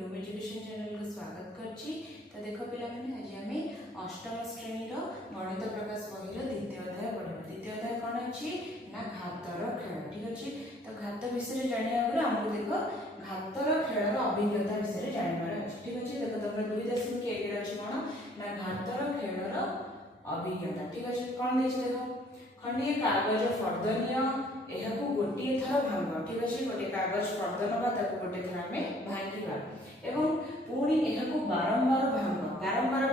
Bloom education channel को स्वागत करछि। तो देखो पिला माने आज आमे अष्टम श्रेणी रो गणित प्रकाश बही रो द्वितीय अध्याय पढिबा। द्वितीय अध्याय कोन अछि ना घातर खेल। ठीक अछि। तो घात विषय जानिया पर हमको देखो घातर खेल रो अभिज्ञता विषय जानिबार अछि। ठीक अछि। देखो तमर 2.1 रे अछि कोन ना घातर खेल रो अभिज्ञता। ठीक अछि। कोन देछि देखो खंडीय कागज फर्दनीय एहाकू गोटे थर भांग। ठीक अछि। गोटे कागज फर्दन बा ताकू गोटे थर हमें भांगिबा एवं पुणी एहाकू बारंबार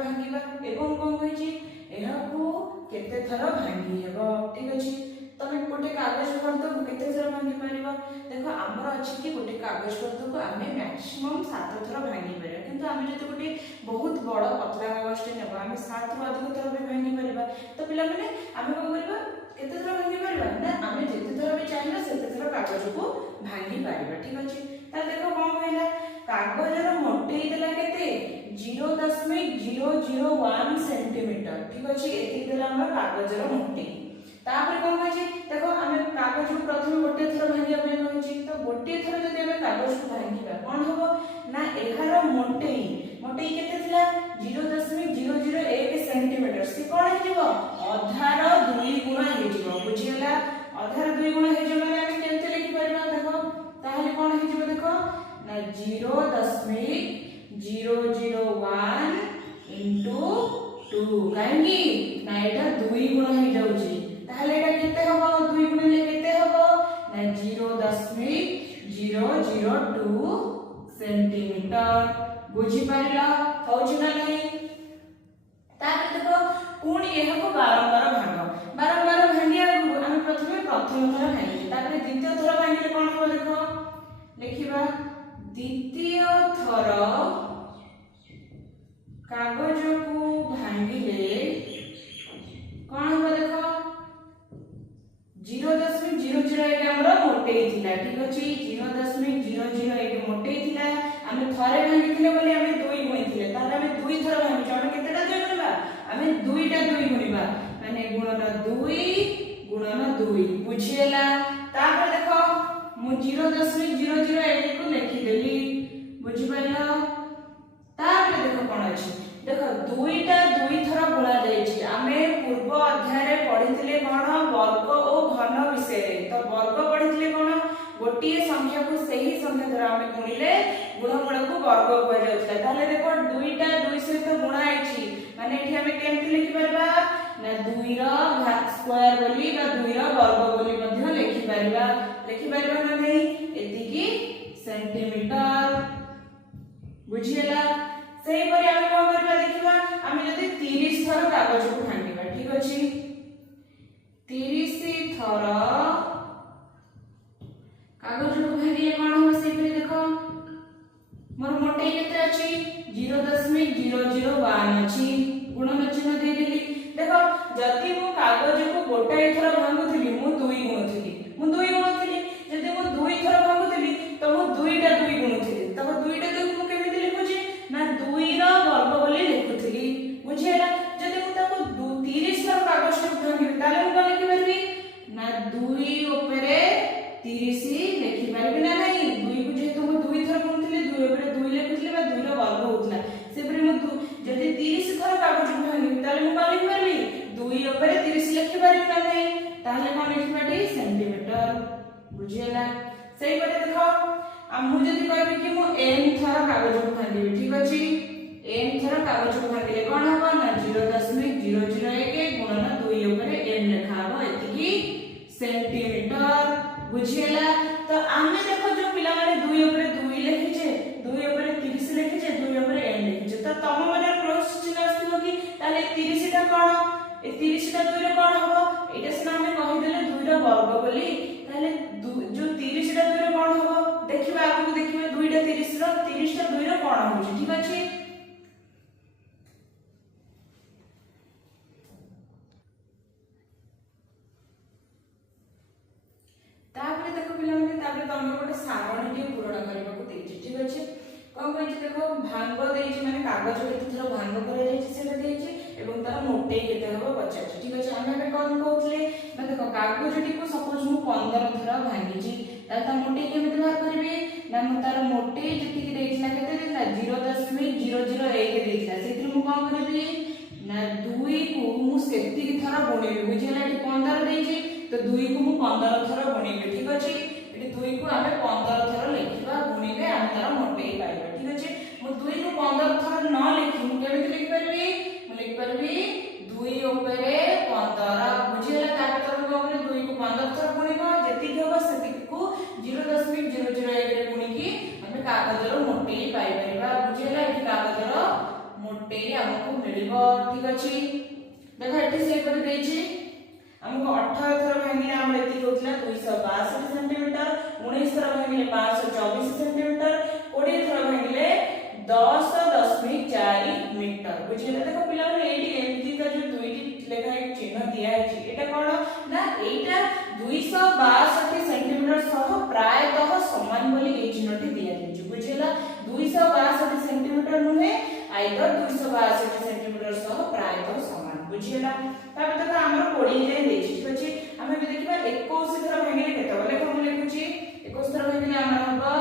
भांगिबा एवं कोन होई छी एहाकू केते थर भांगी हेबो। ठीक अछि। तमे गोटे कागज फर्द को केते थर भांगी परिबो। देखो हमर अछि कि गोटे कागज फर्द को हमें मैक्सिमम 7 थर भांगी परिबा, किंतु हमें जते गोटे बहुत बड़ पतला कागज नेबा हमें 7 रु अधिक थर भी भांगी परिबा। तो पिला माने हमें कोन करबा केते थर भांगी परिबा ना हमें जते थर भी चाहिए सेते थर कागज को भांगी परिबा। ठीक अछि। ता देखो कोन कहला कागज रो मोटाई देला केते 0.001 सेंटीमीटर। ठीक अछि। एति देला हमर कागज रो मोटाई। तापर कोन कहै छी देखो हमें कागज को प्रथम गोटे थर भांगिया पे कहै छी। तो गोटे थर जदि हमें कागज को भांगिबा कोन होबो ना एहारो मोटाई केते थिला 0.001 सेंटीमीटर। से कोन हे जिवो अधार 2 गुणा हे जिवो। बुझियला अधार 2 गुणा हे जिवो माने हम केते लिखि परबा देखो ताहले कोन हे जिवो देखो ना 0.001 into 2 काहेकि ना एटा 2 गुणा हे जाउची। ताहले एटा केते हबो 2 गुणा ले केते हबो ना 0.002 सेंटीमीटर। बुझी पारिला होउची ना नहीं। तापर देखो पुणी एहाको बारंबार भांगिया हम प्रथम थर भांगी तापर द्वितीय थर भांगिले कोन हो देखो लिखिबा द्वितीय थर कागज को भांगिले कोन हो देखो 0.001 हमर मोटाई थिला। ठीक अछि। 0.001 मोटाई थिला हमें थरे भांगिथिले बोली हमें 2 गुणिथिले ताले हमें 2 थर भांगी हम केतेटा 2 गुणिबा हमें 2टा 2 गुणिबा माने गुणन 2 बुझियला। तापर देखो मु 0.001 को लिखि देली। बुझि पाइलो। तापर देखो कोन अछि देखो 2टा 2 थर गुणा जाय छी। हमें पूर्व अध्याय रे पढिथिले कोन वर्ग और घन विषय रे। तो वर्ग पढिथिले कोन गोटे संख्या को सही संख्या द्वारा हमें गुणिले गुणफल को वर्ग हो जाउछला। ताले देखो 2टा 2 से तो गुणा आइछि माने एठी हमें केमति लिखि परबा ना 2 रो घात स्क्वायर बोली बा 2 रो वर्ग बोली मध्ये लिखि परबा ना नहीं एतिकी सेंटीमीटर। बुझियला। सेही परि हम कोन करबा देखिबा हम जदी 30 थर कागज को भांगिबा। ठीक अछि। 30 थर कागज को भांगिले कोन हो से परि देखो मोर मोटाई केते अछि 0.001 अछि। गुणन चिन्ह दे देली। देखो जति मु कागज को गोटाई थर भांगुथिली मु 2 गुणुथिली जति मु 2 थर भांगुथिली तो मु 2टा 2 गुणुथिली तब 2टा 2 मु केमिति लिखुची ना 2 रो वर्ग बोली लिखुथिली। बुझियला। जति मु ताको 30 थर कागज को भांगिबी ताले मु कोन लिखि परबी ना 2 ऊपर 30 लिखि परबी ना नहीं। 2 को जेतु मु 2 थर गुणुथिली 2 ऊपर 2 लिखुथिली बा 2 रो वर्ग होतला सेपरि मु जति 30 थर कागज को भांगिबी ताले मु कोन लिखि परबी 2 ऊपर 30 लिखि परबी ना नहीं। ताले कोन लिखि परबी सेंटीमीटर। बुझियला। सेही परे देखो मु जति कहबी कि मु n थर कागज को भांगिबी। ठीक अछि। n थर कागज को भांगिले कोन होबा ना 0.001 गुणन 2 ऊपर n लिखा हबो एतिकी सेंटीमीटर। बुझियला। तो आमे देखो जो पिला माने 2 ऊपर 2 लिखिछे 2 ऊपर 30 लिखिछे 2 ऊपर n लिखिछे तो तम माने क्रॉस चिन्ह आस्तबो कि ताले 30 टा कोन ए 30 टा 2 रे कोन होबो एटा से हमें कहि देले 2 रो वर्ग बोली ताले जो 30 टा 2 रे कोन होबो देखिबा आगु देखिबा 2 टा 30 रो 30 टा 2 रे कोन होछि। ठीक अछि। तापर देखो पिला माने तापर तमे गोटे सारणी के पूर्ण करबा को देछि। ठीक अछि। कोन कहै छै देखो भांग देछि माने कागज केते थर भांग करे जाइछि सेटा देछि एवं तार मोटाई केते हबो पचाछि। ठीक अछि। हमें कोन कहउतले ना देखो कागजटी को सपोज मु 15 थर भांगिछि ता मोटाई केमिति बाहर करबे ना मु तार मोटाई जति कि देइछला केते देइछला 0.001 ଦେଇଥିଲା ସେଥିରୁ ମୁଁ କଣ କରିବି ନା 2 କୁ ମୁଁ ସେତିକି ଥର ଗୁଣିବି ବୁଝିଲା ଏଠି 15 ଦେଇଛି ତ 2 କୁ ମୁଁ 15 ଥର ଗୁଣିବି ଠିକ ଅଛି ଏଠି 2 କୁ ଆମେ 15 ଥର ଲେଖିବା ଗୁଣିଲେ ଆମେ ତାର ମୋଟେଇ ପାଇବା ଠିକ ଅଛି ମୁଁ 2 କୁ 15 ଥର ନ ଲେଖି ମୁଁ କେମିତି ଲେଖି ପାରିବି ମୁଁ ଲେଖି ପାରିବି 2 ଉପରେ 15 ବୁଝିଲା ତାପରେ ତମେ କଣ କରିବ 2 କୁ 15 ଥର ଗୁଣିବ ଯେତିକି ହେବ ସେତିକି 0.001 ରେ गुणिकी हमें कागजर मोटेई पाई परिबा बुझिला एठी कागजर मोटेई हमको मिलिबो ठीक अछि देखो एठी से कर देछि हमको 18 थर भांगिले हम एति होतला 262 सेंटीमीटर 19 थर भांगिले 524 सेंटीमीटर 20 थर भांगिले 10.4 मीटर बुझिला देखो पिला एठी एमती का जो दुईटी लेखा एक चिन्ह दिया है एटा कोन ना एटा 262 सेंटीमीटर सह प्रायतः समान बोली ए चिन्हटी दिया जाय बुझिला 262 सेंटीमीटर नुहे आइदर 262 सेंटीमीटर सह प्रायतः समान बुझिला तब तक हमर 20 जाय देछि ठीक अछि हमें भी देखिबा 21 थरा भागिले केते बोले हम लिखुछि 21 थरा भागिले हमर हबो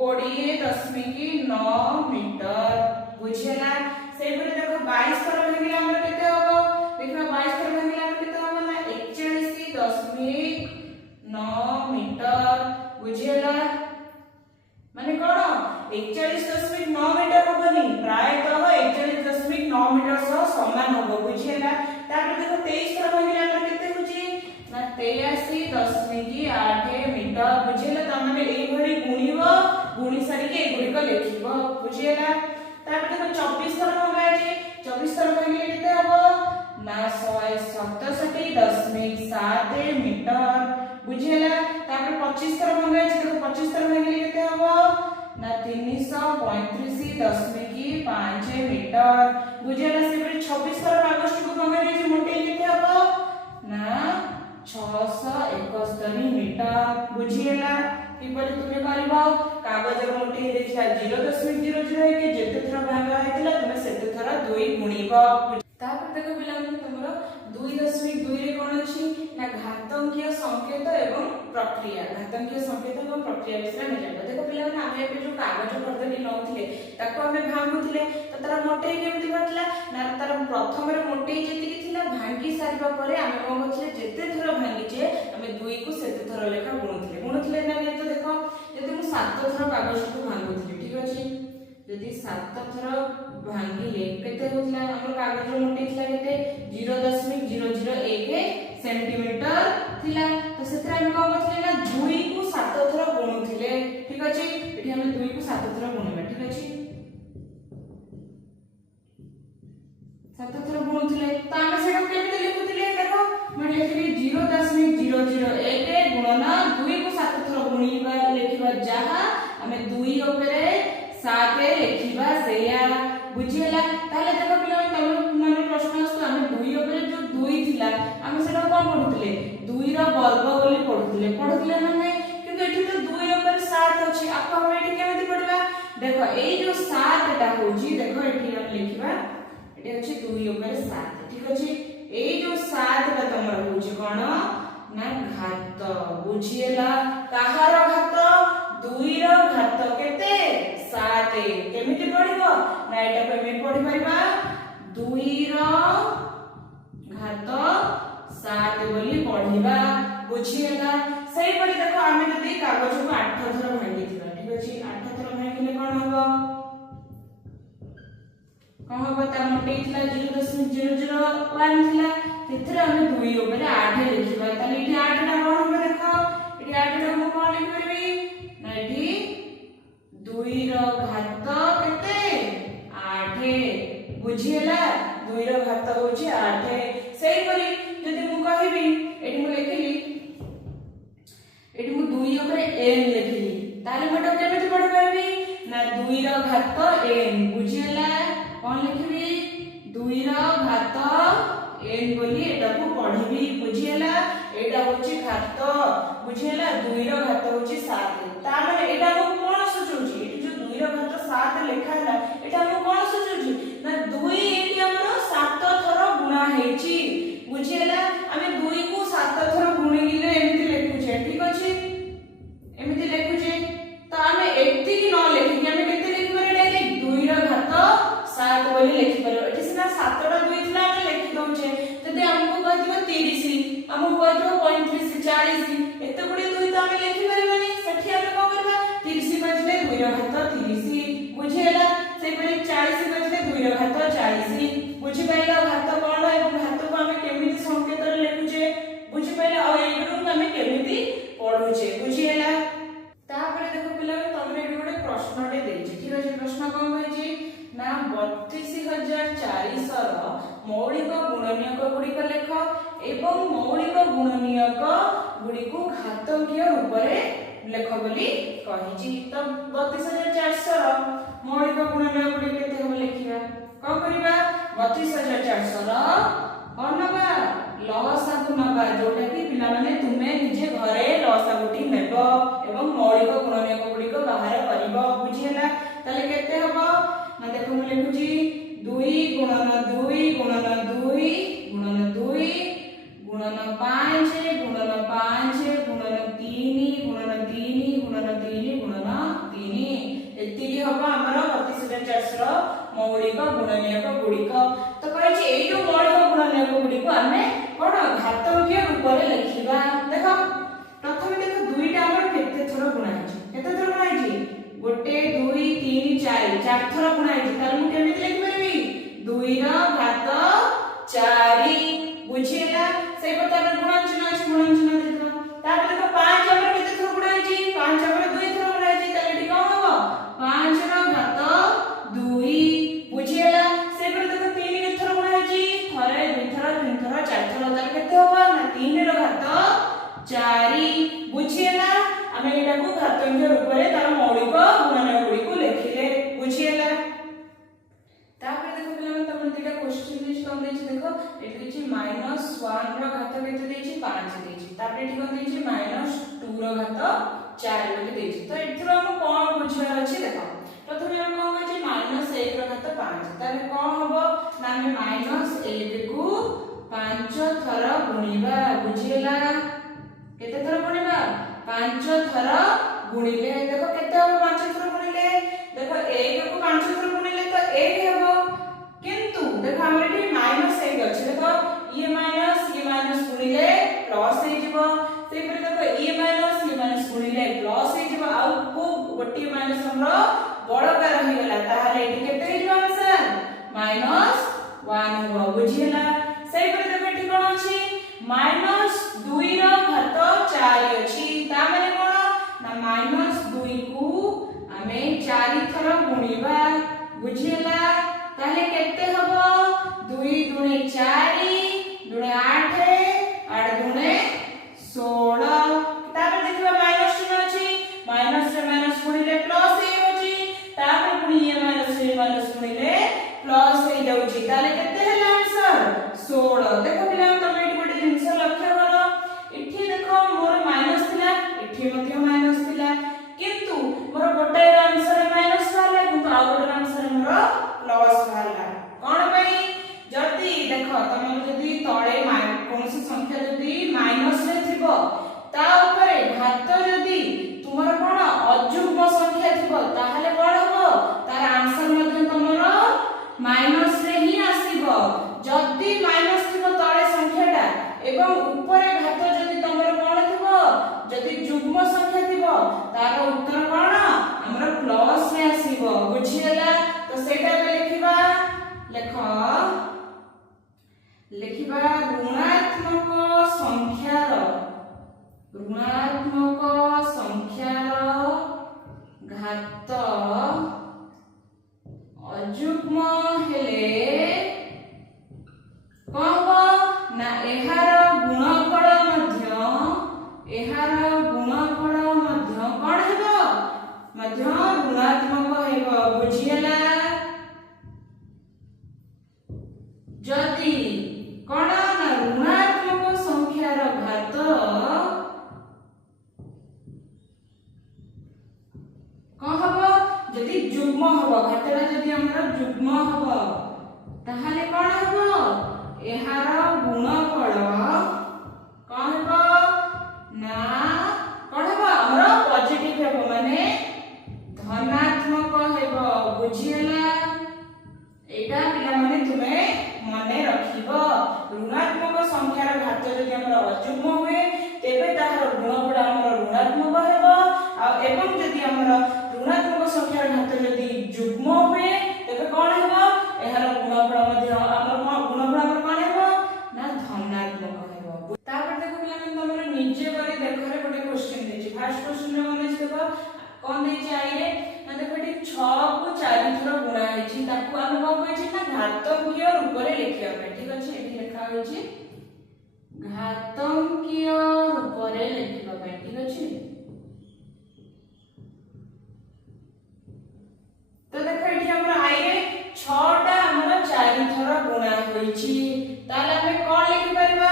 20.9 मीटर बुझिला सेहि पर देखो 22 थरा भागिले हमर केते हबो देखिबा 22 थरा भागिले हमर केते हबो ना 41.9 मीटर बुझिला माने कोन 41.9 मीटर होबनी प्रायतः 41.9 मीटर सह समान होबो बुझिला तापर देखो 23 थरा भागिले हमर केते होची ना 83.8 मीटर बुझिला त माने एई भली गुणिबो गुणी सारी के एगुडी को लिखिबो बुझिला तापर देखो 24 थरा होगाची 24 थरा भागिले केते हबो ना 167.7 मीटर बुझिला तापर 25 थर भागाची देखो 25 थर भागिले केते हबो ना 335.5 मीटर बुझिला से पर 26 थर कागज को भागाची मोटे केते हबो ना 671 मीटर बुझिला किपरि तुमे करबो कागज रो मोटे देखिला 0.001 के जेते थर भागा हेतिला तुमे सेते थर 2 गुणिबो तापर देखो पिला तुमरो 2.2 रे कोन अछि ना घातांकीय संकेत एवं प्रक्रिया घातांकीय संकेत एवं प्रक्रिया विषय में जानबो देखो पिला हमें पे जो कागज पद्धति नौथिले ताको हमें भांगुथिले त तार मोटेई केमति बाटला ना तार प्रथम रे मोटेई जेति थिला भांगी सारिबा परे हमें कोन होथिले जेते थर भांगीचे हमें 2 को सेते थर लेखा गुणुथिले ना तो देखो यदि मु 7 थर कागज को भांगुथिले ठीक अछि यदि 7 थर भांगिले केते होतला हमर कागज मोटे थिला केते 0.001 सेंटीमीटर थिला तो सेतरा हम कोन करथिले ना 2 को 7 थर गुणुथिले ठीक अछि एठी हम 2 को 7 थर गुणिबा ठीक अछि 7 थर गुणुथिले तो हम सेटा केते लिखुथिले देखो मैं लिखली 0.001 गुणना 2 को 7 थर गुणिबा लिखिबा जहा हमें 2 ऊपर 7 लिखिबा सेया बुझिला ताले देखो पिला तम माने प्रश्न आसु हम 2 ऊपर जो 2 थिला हम सेटा कोन पढुतले 2 रो वर्ग बोली पढुतले ना किंतु एठी तो 2 ऊपर 7 अछि आप हम एठी केमिति पढबा देखो ए जो 7 टा होजी देखो एठी हम लिखिबा एठी अछि 2 ऊपर 7 ठीक अछि ए जो 7 टा तमर होजी कोन ना घात बुझिला काहार घात 2 रो घात केते 7 केमिति पढिबो ना एटा पे में पढि परबा 2 रो घात 7 बोली पढिबा बुझिला सही परि देखो आमे जदी कागज को 8 थर भांगी दिबा ठीक अछि 8 थर भांगिले कोन होबो ता मोटे थिला 0.001 थिला तेथरा हम 2 ऊपर 8 लिखिबा ताले इठी 8 टा कोन होबे देखो इठी 8 टा हम कोन लिखि परबी ना इठी 2 रो घात केते 8 बुझिला 2 रो घात होची 8 सही परि जदी मु कहिबी एठी मु लिखिली एठी मु 2 ऊपर n लिखिली ताले मटा केमिति पढ परबी ना 2 रो घात n बुझिला कोन लिखिबी 2 रो घात n बोली एटा को पढिबी बुझिला एटा होची घात बुझिला 2 रो घात होची 7 ता माने एटा को कोन सुचुची एटी जो 2 रो घात 7 लिखा हला एटा को कोन सुचुची ना 2 एटी हमरो 7 थर गुणा हेची बुझिला हमें 2 को 7 थर गुणिले एमिति लिखुचे ठीक अछि एमिति लिखुचे तो हमें एति की न लिखि हमें केते लिखि बुझी पाइला घात कोन एवं घात को हमें केमिति संकेत रे लिखुचे बुझी पाइला आ एगुरु हमें केमिति पढुचे बुझी हैला तापर देखो पिला तमरे गोटे प्रश्न टे देछि ठीक अछि प्रश्न कोन कहछि ना 32400 रो मौलिक गुणनीयक गुडी को लेख एवं मौलिक गुणनीयक गुडी को घातकीय रूप रे लेख बोली कहिछि त 32400 रो मौलिक गुणनीयक गुडी केते हम लिखिबा कोन करिबा 32400 रो कोनबा लसागु नबा जोटा कि पिला माने तुमे निजे घरे लसागुटी नेबो एवं मौलिक गुणनीयक गुडी को बाहर करिबो बुझियला तले केते हबो ना देखो मु लिखुची 2 गुणन 2 गुणन 2 गुणन 2 गुणन 5 गुणन 5 गुणन 3 गुणन 3 गुणन 3 गुणन 3 एतिकी हबो हमर 32400 मौलिक गुणनीयक गुडीक तो कहै छै एई जो मौलिक गुणनीयक गुडीक हमें कोन घातकीय रूप रे लिखिबा देखो प्रथमे देखो दुईटा हमर केते थरो गुणा छै केते थरो गुणा छै गोटे 2 3 4 चार थरो गुणा छै तार मु केमिति लिखि परबी 2 रो घात 4 बुझिला से प्रकार गुणन चिन्ह देखो तापर देखो 5 हमर केते थरो गुणा छै 5 हमर 2 थरो गुणा छै ताले टी कोन हबो 5 रो घात 2 बुझिला से प्रकार देखो 3 केते थरो गुणा छै थरे 2 थरो 3 थरो 4 थरो ताले केते हबो ना 3 रो घात 4 बुझिला हमें एटा को घातकीय रूप रे तार मौलिक गुणनीयक गुडी को लिखिले बुझिला तापर देखो पिला तमन दिटा क्वेश्चन लिस्ट कोन देछि देखो एटा देछि -1 रो घात केते देछि 5 देछि तापर एठी कोन देछि -2 रो घात 4 बोली देछि तो एथरो हम कोन बुझबार अछि देखो प्रथमे हम कोन कहछि -1 रो घात 5 ताले कोन हबो ना हमें -1 को 5 थरा गुणिबा बुझिला केते थरा गुणिबा 5 थरा गुणिले देखो केते हो 5 थरा गुणिले देखो 1 को 5 थरा गुणिले तो 1 हेबो किंतु देखो हमर एठी -1 अछि देखो ये माइनस गुणिले प्लस हे जिवो से पर देखो ये माइनस गुणिले प्लस हे जिवो आ को गोटी माइनस हमरो बड़का रहि गेला ताहाले एठी केते हे जिवो आंसर -1 हेबो बुझिला से पर देखो एठी कोन अछि -2 रो घात 4 अछि ता माने कोन ना -2 को हमें 4 थरा गुणिबा बुझिला ताले केते हबो 2 दुणे 4 दुणे 8 8 दुणे 16 तापर देखिबा माइनस चिन्ह अछि माइनस रे माइनस गुणिले प्लस हे होछि तापर पुनी ये माइनस गुणिले प्लस हे जाउछि ताले केते हैला आंसर 16 देखो पिला तमे एठी गोटे जिंस लक्ष्य करो इठी देखो मोर माइनस थिला इठी मध्ये माइनस थिला किंतु मोर गोटे आंसर माइनस वाला किंतु आ गोटे आंसर मोर प्लस वाला कोन पई जदी देखो तमे जदी तळे कोनसी संख्या जदी माइनस रे थिबो ता ऊपर घात जदी तुमर कोन अजुग्म संख्या थिबो ताहाले कोन हबो तार आंसर मध्ये तुमर माइनस रे ही आसीबो जदी माइनस थिबो तळे संख्याटा एवं ऊपर घात जदी तुमर कोन थिबो जदी जुग्म संख्या थिबो तार उत्तर कोन हमर प्लस रे आसीबो बुझियला तो सेटा पे लिखिबा ऋणात्मक संख्यार घात अजुग्म हेले कहबो ना एहार गुणफल मध्य कोन हेबो मध्य ऋणात्मक हेबो बुझियला जदी कोन ना ऋणात्मक संख्यार घात कहबो जदी जुग्म हबो घातरा जदी हमरा जुग्म हबो ताहाले कोन हबो एहार गुणफल कहबो ना कोन हबो हमरा पॉजिटिव हेबो माने धनात्मक हेबो बुझियला एटा पिला माने तुमे मने रखिबो ऋणात्मक संख्यार घात जदी हमरा अजुग्म हुए तेबे ताहार गुणफल हमरा ऋणात्मक हेबो आ एवं जदी हमरा ऋणात्मक संख्यार घात जदी जुग्म हुए तेबे कोन हेबो एहार गुणफल मध्ये हमर होची घातंकीय रूप रे लिखिबा ପାଇଁ ठीक अछि। तो देखो एठी हमर आई रे 6टा हमर 4 थर गुणा होईची ताले हमें कोन लिखि परबा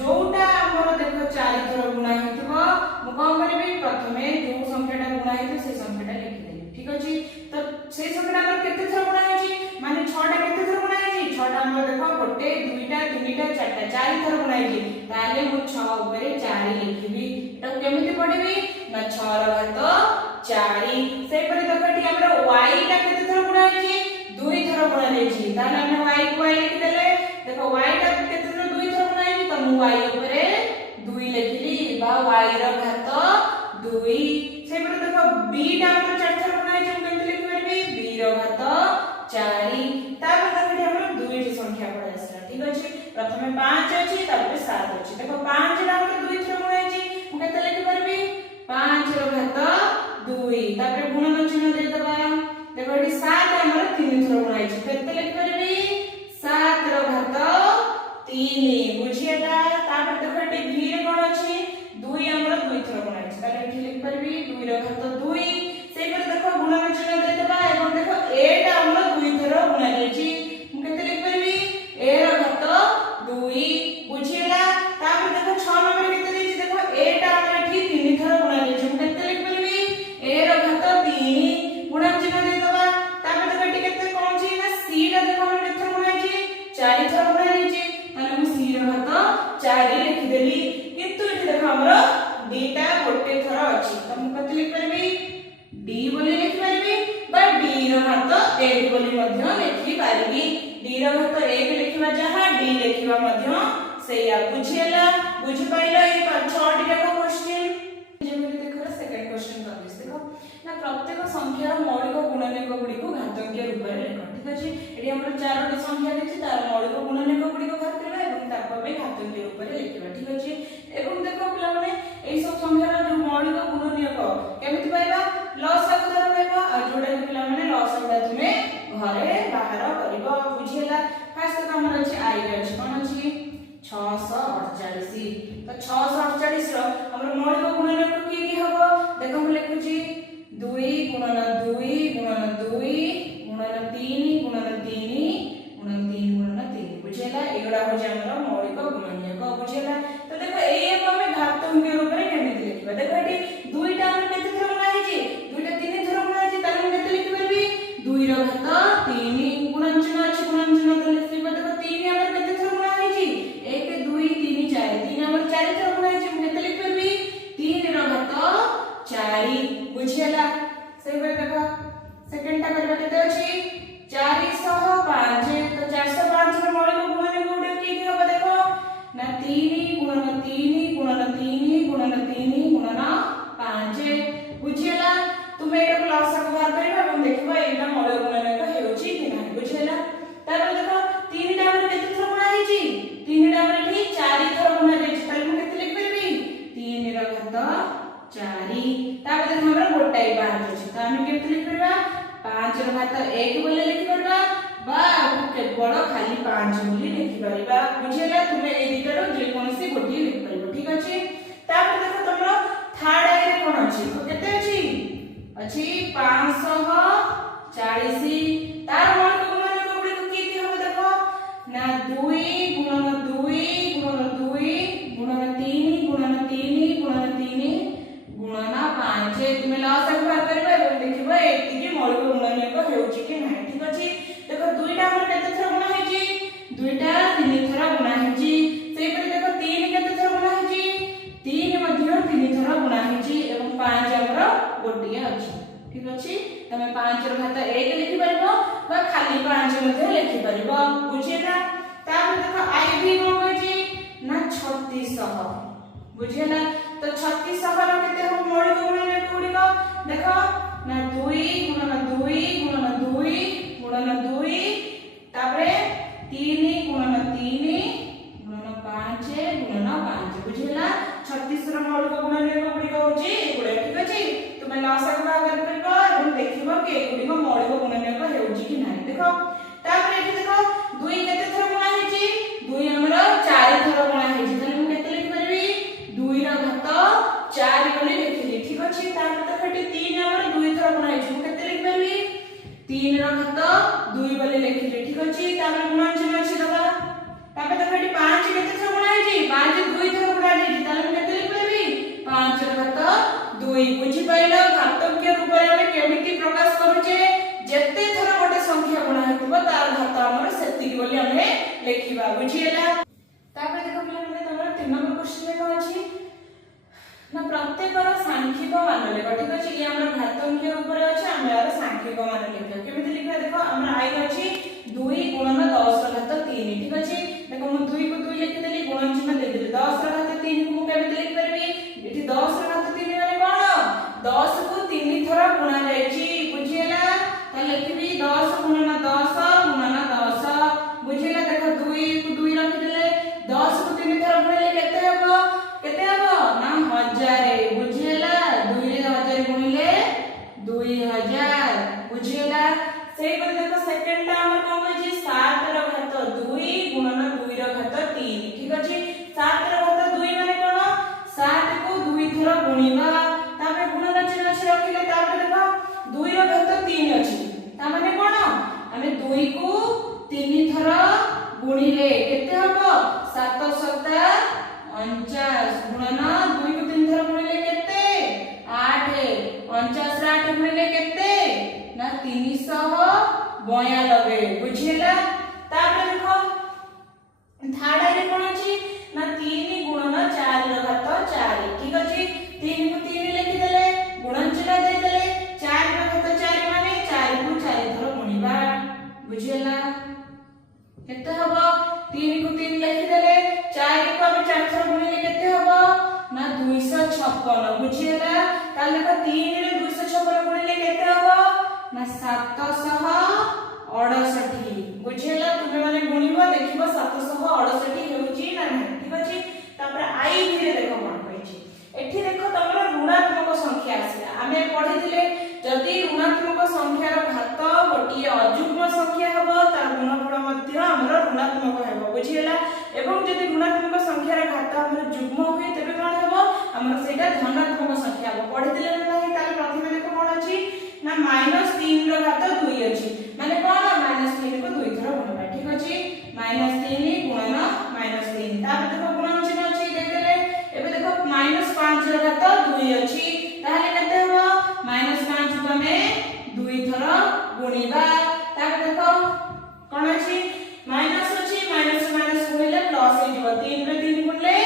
जोटा हमर देखो 4 थर गुणा हेतबो मु कोन करबी प्रथमे जो संख्याटा गुणा हेतु से संख्याटा लिखि देबी ठीक अछि। तो से संख्याटा हमर केते थर गुणा होईची माने 6टा केते थर गुणा होईची 6टा हमर देखो 1 2टा 3टा 4टा 4 थर गुणा होईची ताले मु 6 ऊपर 4 लिखिबी एटा केमिति पढिबी ना 6 र घात 4 से पर देखो एठी हमर y टा केते थर गुणा होईची 2 थर गुणा होईची ताले हम y को y लिखि देले देखो y टा केते थर 2 थर गुणा होईची तो मु y ऊपर 2 लिखिली बा y र घात 2 से पर देखो b टा हमर 4 थर गुणा होईची हम केते लिखि परबी b र घात 4 तापर देखो एठी हमर 2 टी संख्या पड़े आसला ठीक अछि। प्रथमे 5 अछि तापर 7 अछि देखो 5 रा हमर 2 थर गुणा होईची हम केते लिखि परबी 5 र घात 2 तापर गुणन चिन्ह दे दबा देखो एठी 7 हमर 3 थर गुणा होईची केते लिखि परबी 7 र घात 3 बुझिएला तापर देखो एठी v रे कोन अछि 2 हमर 2 थर गुणा होईची ताले एठी लिखि परबी 2 र घात 2 से पर देखो गुणन चिन्ह दे दबा एवं देखो a टा हमर 2 थर गुणा होईची हम केते लिखि परबी a र घात 2 बुझिएला तापर देखो 6 नंबर केते देछि देखो a टा हमर एठी 3 थर गुणा होईची हम केते लिखि परबी a र घात 3 गुणन चिन्ह दे दबा तापर देखो एठी केते कोन छी ना c टा देखो हमर केते गुणा होईची 4 थर गुणा होईची ताले हम c र घात 4 लिखि देली किंतु एठी देखो हमर d टा गोटे थर अछि त हम केते लिखि परबी d बोली लिखि परबी बा d र घात 1 बोली मध्य लिखि परबी d र घात 1 लिखिबा जहा d लिखिबा मध्य सेया बुझिएला बुझि पाइलो ए 6 टी को क्वेश्चन जेमिति देखो सेकंड क्वेश्चन कर दिस देखो ना प्रत्येक संख्यार मौलिक गुणनीयक गुडी को घातकीय रूप रे लिख ठीक अछि। एठी हमर 4 टी संख्या देछि तार मौलिक गुणनीयक गुडी को बाहर करबा एवं ताको बे घातकीय रूप रे लिखबा ठीक अछि। एवं देखो पिला माने एई सब संख्यार जो मौलिक गुणनीयक केमिति पाइबा लसागु द्वारा पाइबा आ जोडा पिला माने लसागु तुमे घरे बाहर करबो बुझिएला। फर्स्ट तो हमर अछि आई रे अछि कोन अछि 648 तो 648 रो हमर मौलिक गुणनीयक की हबो देखो हम लिखु छी 2 गुणन 2 गुणन 2 गुणन 3 गुणन 3 गुणन 3 गुणन 3 बुझेला एगुडा हो जे हमर मौलिक गुणनीयक बुझेला। तो देखो एई को हम घातकीय रूप रे केमिति लिखबा देखो एठी 2 टा हमर केते थर गुणा हेछि 2 टा 3 थर गुणा हेछि ताले हम केते लिखि परबी 2 र घात 3 गुणन चिन्ह अछि गुणन चिन्ह तो लिखिबा देखो 3 हमर केते थर गुणा हेछि 1 2 3 4 3 हमर 4 थर गुणा हेछि हम केते लिखि परबी 3 र घात 4 बुझिएला। सेही बे देखो सेकंड टा करबा केते अछि 405 तो 405 रो मौलिक गुणनीयक गुडी की होबा देखो ना 3 गुणन 3 गुणन 3 गुणन 3 गुणन 5 बुझिएला। तुमे एटा लसा को बाहर करबा हम देखबा एटा मौलिक गुणनीयक हेउची कि नाही बुझिएला। तापर देखो 3 टा हमर केते थर गुणा हेछि 3 टा हमर एठी 4 थर गुणा हेछि ताले हम केते लिखि परबी 3 र घात 4 तापर देखो हमर गोटाई बाहर अछि त हम केते लिखि परबा 5 र घात 1 बोले लिखि परबा बा केवल खाली 5 बोली लिखि परबा बुझिएला। तुमे ए दिटर जे कोनसी गोटी लिखि परबो ठीक अछि। तापर देखो तमरो थर्ड आई रे कोन अछि तो केते अछि 540 तार मौलिक गुणनीयक गुडी को की होबो देखो ना 2 गुणन 2 गुणन 2 गुणन 3 गुणन 3 गुणन 3 गुणन 5 तुमे लसागु बाहर करबा एवं देखिबा एतिकी मौलिक गुणनीयक हेउची कि नाही ठीक अछि। देखो 2 टा हमर केते थर गुणा हेछि 2 टा 3 थर गुणा हेछि सेही पर देखो 3 केते थर गुणा हेछि 3 मध्य 3 थर गुणा हेछि एवं 5 हमर गोटिया अछि ठीक अछि। तमे 5 र घात 1 लिखि परबो बा खाली 5 मध्य लिखि परबो बुझिएला। तापर देखो आई भी कोन होछि ना 3600 बुझिएला। तो 3600 रो केते हम मौलिक गुणनीयक गुडी को देखो ना 2 गुणन 2 गुणन 2 गुणन 2 तापरे 3 गुणन 3 गुणन 5 गुणन 5 बुझिएला। 36 रो मौलिक गुणनीयक गुडी को होछि एगुडा ठीक अछि। तुमे लसागु बाहर करबो एवं देखिबो कि एगुडी को मौलिक गुणनीयक हेउछि कि नाही देखो। तापर एठी देखो 2 केते थर गुणा हेछि 2 हमर बुझीगला तापर देखो पिला माने तमरा 3 नंबर क्वेश्चन में कौन अछि ना प्रत्येकर सांख्यिक मान लेखा ठीक अछि ये हमरा घातांकीय ऊपर अछि हमरा सांख्यिक मान लेखा केमिति लिखा देखो हमरा आई अछि 2 गुणन 10 ର घात 3 ठीक अछि देखो मु 2 को 2 लिखि देली गुणन चिन्ह दे देली 10 ର घात 3 को मु केमिति लिखि परबी एठी 10 ର घात 3 माने कोन 10 को 3 थरा गुणा जायछि बुझियला त लिखबी 10 गुणन 10 गुणन 10 बुझियला देखो 2 को 2 रखि देले 10 को 3 थरा गुणले केते हबो ना 1000 बुझियला 2000 गुणिले 2000 बुझियला सेही पर देखो सेकंड टा हमर कोन अछि 7 ର घात 2 गुणन 2 ର घात 3 ठीक अछि 7 ର घात 2 माने कोन 7 को 2 थरा गुणिबा तामे गुणन चिन्ह अछि रखिले तापर देखो 2 ର घात 3 अछि ता माने कोन हमें 2 को 3 थरा गुणिले केते हबो 7 सप्ताह 49 गुणन 2 को 3 थरा गुणिले केते 8 49 रे 8 गुणिले केते ना 392 बुझियला तापर देखो थर्ड आइले कोन अछि ना 3 गुणन 4 ର घात 4 ठीक अछि 3 को 3 लिखि देले गुणन चिन्ह दे देले 4 ର घात 4 माने 4 को 4 थरा गुणिबा बुझियला केते हबो 3 को 3 लिखि देले 4 को हम 4 थरा गुणिले केते हबो ना 256 बुझियला ताले देखो 3 रे 256 गुणिले केते हबो ना 768 बुझियला तुमे माने गुणिबो देखिबो 768 हेउची ना ठीक अछि तापर आई धीरे देखो कोन कहैछि एठी देखो तमरा ऋणात्मक संख्या आसीला आमे पढिथिले जदि ऋणात्मक संख्यार घात गोटी अयुग्म संख्या हबो तार गुणफल मध्ये हमर ऋणात्मक हेबो बुझियला एवं जदि ऋणात्मक संख्यार घात हमर युग्म होय तबे कोन हेबो हमर सेटा धनात्मक संख्या हबो पढिथिले नै ताले प्रथमे देखो कोन अछि ना -3 ର घात 2 अछि माने कोन -3 को 2 थरा गुणबा ठीक अछि -3 गुणन -3 तापर देखो गुणन चिन्ह अछि दे देले एबे देखो -5 ର घात 2 अछि ताले केते हबो -5 को हमें 2 थरा गुणिबा तापर देखो कोन अछि माइनस अछि माइनस माइनस गुणिले प्लस हे जबो 3 रे 3 गुणले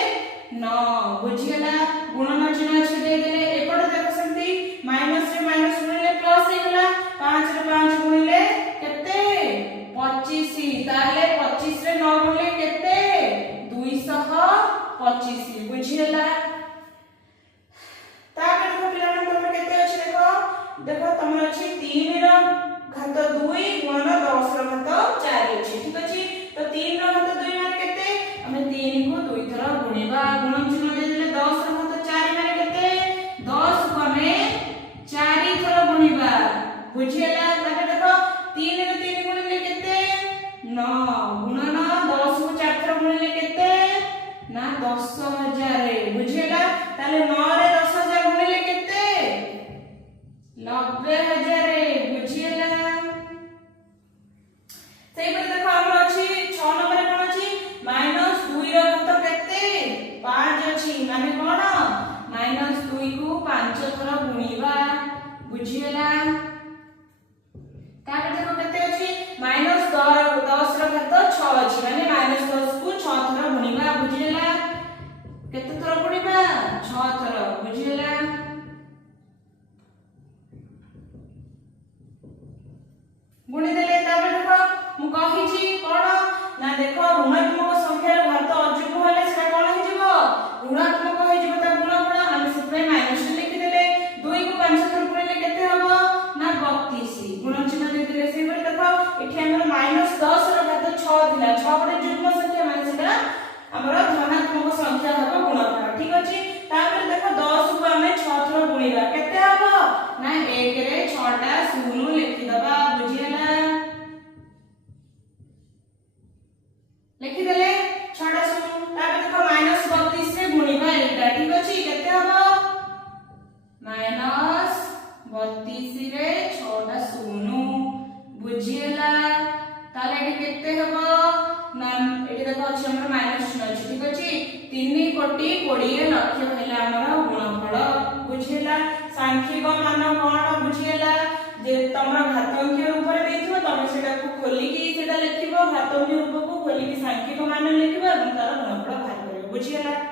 9 बुझियला गुणन चिन्ह अछि दे देले एपड देखो संति माइनस रे माइनस गुणिले प्लस हे गला 5 रे 5 गुणिले केते 25 ताले 25 रे 9 गुणिले केते 225 बुझियला तापर देखो पिला मन तमर केते अछि देखो देखो तमर अछि 3 रो घात 2 गुणन 10 रो घात 4 अछि ठीक अछि तो 3 रो घात 2 माने केते हमें 3 को 2 थरा गुणिबा गुणन चिन्ह दे देले 10 रो घात 4 माने केते 10 को हमें 4 थरा गुणिबा बुझियला ताके देखो 3 रे 3 गुणिले केते 9 गुणन 10 को 4 थरा गुणिले केते ना 10000 बुझियला ताले 9 रे 10000 गुणिले केते 90000 बुझियला सेही पर देखो हमर अछि 6 नंबर कोन अछि -2 रो घात केते 5 अछि माने कोन -2 को 5 थरा गुणिबा बुझियला तापर देखो केते अछि -10 रो घात 6 अछि माने -10 को 6 थरा गुणिबा बुझियला केते थरा गुणिबा 6 थरा बुझियला गुणी देले तापर देखो मु कहिछि कोन ना देखो ऋणात्मक संख्यार घात अयुग्म होले सेटा कोन हे जिवो ऋणात्मक हे जिवो ता गुणफल हम सिपे माइनस लिखि देले 2 को 5 थरा गुणिले केते हबो ना 32 गुणन चिन्ह दे देले सेही पर देखो एठी हमर -10 रो घात 6 दिला 6 गोटे युग्म संख्या माने सेटा हमर धनात्मक संख्या हबो गुणफल ठीक अछि तापर देखो 10 को हमें 6 थरा गुणिबा केते हबो ना 1 रे 6 टा 0 लिखि दबा बुझियला लिखि देले 6 टा 0 तापर देखो -32 रे गुणिबा एटा ठीक अछि केते हबो -32 रे 6 टा 0 बुझियला ताले एटी केते हबो ना एटी देखो अछि हमर माइनस अछि ठीक अछि 3 कोटी 20 लाख हैला हमर गुणफल बुझियला सांख्यिक मान कोन बुझियला जे तमरा घातांकीय रूप रे देथिबो तमे सेटा को खोली की सेटा लिखिबो घातांकीय रूप को खोली की सांख्यिक ସଠିକ ମାନ ଲେଖିବା ଏବଂ ତାର ଗୁଣଫଳ ବାହାର କରିବା। ବୁଝିଗଲା?